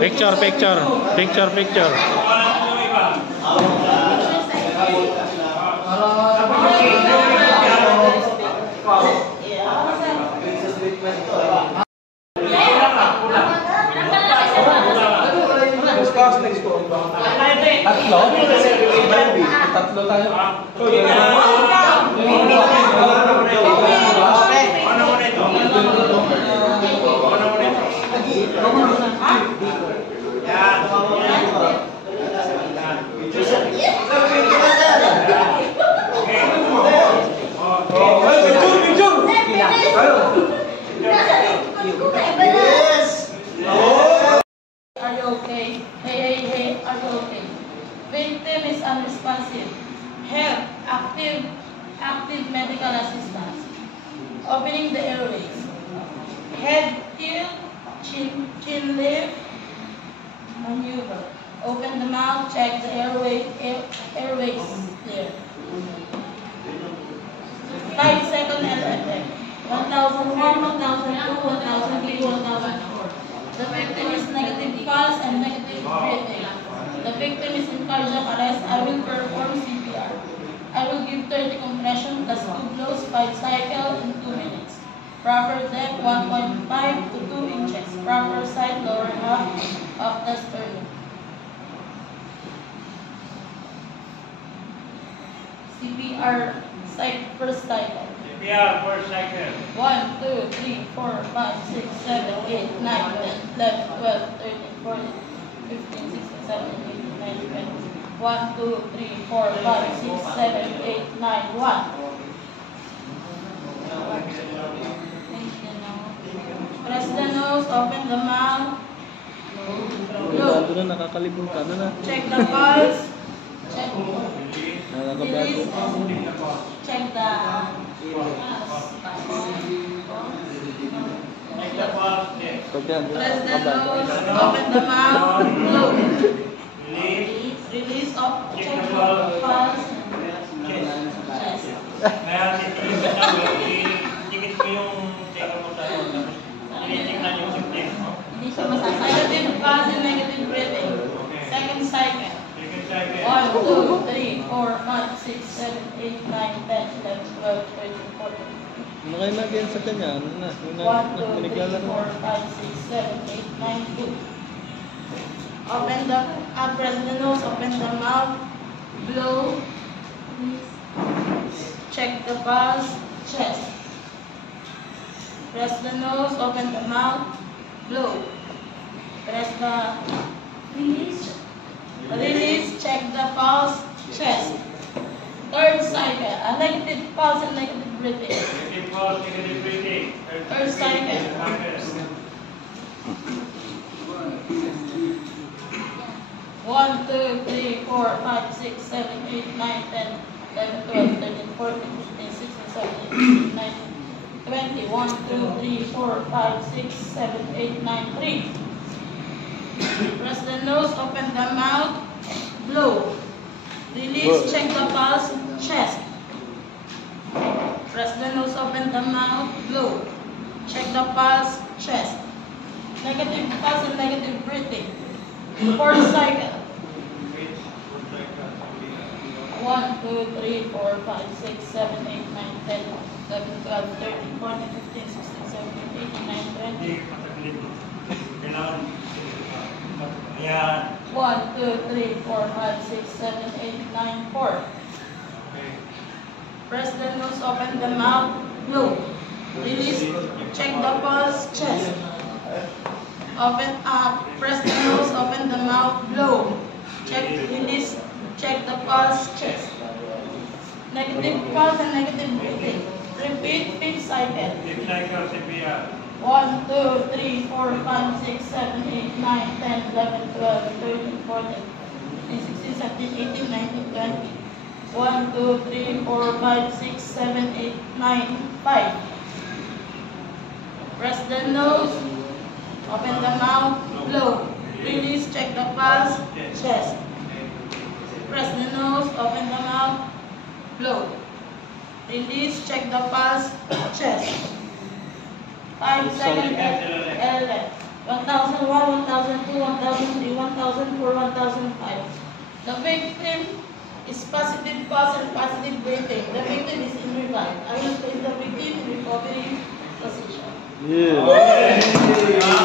Picture. Tatlo tayo. Are you okay? Hey, are you okay? Victim is unresponsive. Help, active medical assistance. Opening the airways. Head tilt, chin lift, maneuver. Open the mouth, check the airways clear. 5-second LFM. 1001, 1002, 1003, 1004. The victim is negative pulse and negative breathing. The victim is in cardiac arrest. I will perform CPR. I will give 30 compression plus 2 blows, 5 cycles in 2 minutes. Proper depth 1.5 to 2 inches. Proper side lower half of the sternum. CPR first cycle. CPR first cycle. 1, 2, 3, 4, 5, 6, 7, 8, 9, 10, 11, 12, 13, 14, 15, 16, 17, 18, 19, 20. 1, 2, 3, 4, 5, 6, 7, 8, 9, 1. Press the nose, open the mouth. Look. Check the pulse. Check release. Check the press the nose, open the mouth, blow. Release of check the pulse. Chest. Dikit ko yung check mo sa tinitingnan yung system. Hindi siya masasabi. Negative pulse and negative breathing. Second cycle. 1, 2, 3, 4, 5, 6, 7, 8, 9, 10, 11, 12, 13, 14. Ano kayo na-again sa kanya? Ano na? 1, 2, 3, 4, 5, 6, 7, 8, 9, 2. Open the, press the nose, open the mouth, blow, check the pulse, chest. Press the nose, open the mouth, blow. Press the release, check the pulse, chest. Third cycle, a negative pulse and negative breathing. Negative pulse, negative breathing. Third cycle. 1, 2, 3, 4, 5, 6, 7, 8, 9, 10, 11, 12, 13, 14, 15, 16, 17, 18, 19, 20. 1, 2, 3, 4, 5, 6, 7, 8, 9, 3. Press the nose, open the mouth, blow. Release, check the pulse, chest. Press the nose, open the mouth, blow. Check the pulse, chest. Negative pulse and negative breathing. Fourth cycle. 1, 2, 3, 4, 5, 6, 7, 8, 9, 10, 11, 12, 13, 14, 15, 16, 17, 18, 19, 20. 1, 2, 3, 4, 5, 6, 7, 8, 9, 4. Press the nose, open the mouth, blow. Release, check the pulse, chest. Open up, press the nose, open the mouth, blow. Check, release, check the pulse, chest. Negative pulse and negative breathing. Repeat 5th cycle. 5th cycle CPR. 1, 2, 3, 4, 5, 6, 7, 8, 9, 10, 11, 12, 13, 14, 15, 16, 17, 18, 19, 20. 1, 2, 3, 4, 5, 6, 7, 8, 9, 5. Press the nose, open the mouth, blow. Release, check the pulse, chest. Press the nose, open the mouth, blow. Release, check the pulse, chest. 5 seconds left. 1001, 1002, 1003, 1004, 1005. The victim is positive pulse and positive breathing. The victim is in revive. I will place the victim in recovery position. Yeah.